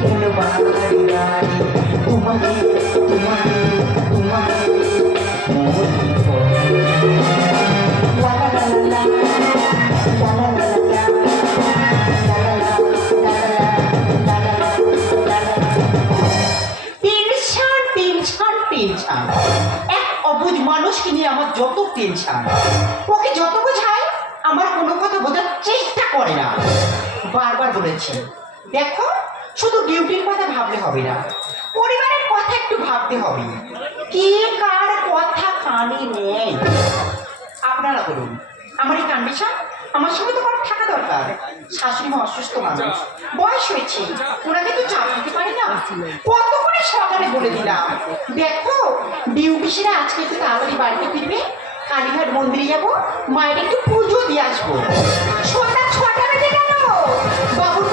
কেন বাড়ি গাড়ি তোমাকে তোমাকে তোমাকে লা লা লা লা লা লা লা লা টেনশন। এক অবুঝ মানুষকে নিয়ে আমার যত টেনশন, ওকে যত বোঝায় আমার কোনো কথা বোঝার চেষ্টা করে না। বারবার বলেছি দেখো, শুধু ডিউটির কথা ভাবলে হবে না, পরিবারের কথা একটু ভাবতে হবে। কে কার কথা কানে নেই? আপনারা বলুন, আমার এই কন্ডিশন আমার সঙ্গে তো কারো থাকা দরকার। শাশুড়ি মা অসুস্থ মানুষ, বয়স হয়েছে, ওনাকে তো চাপ দিতে পারি না। কত করে সকালে বলে দিলাম দেখো ডিউটি সেরে আজকে একটু তাড়াতাড়ি বাড়িতে ফিরবে, কালীঘাট মন্দিরে যাবো, মায়ের একটু পুজো দিয়ে আসবো। সন্ধ্যা 6টা বেজে গেল, বাবুর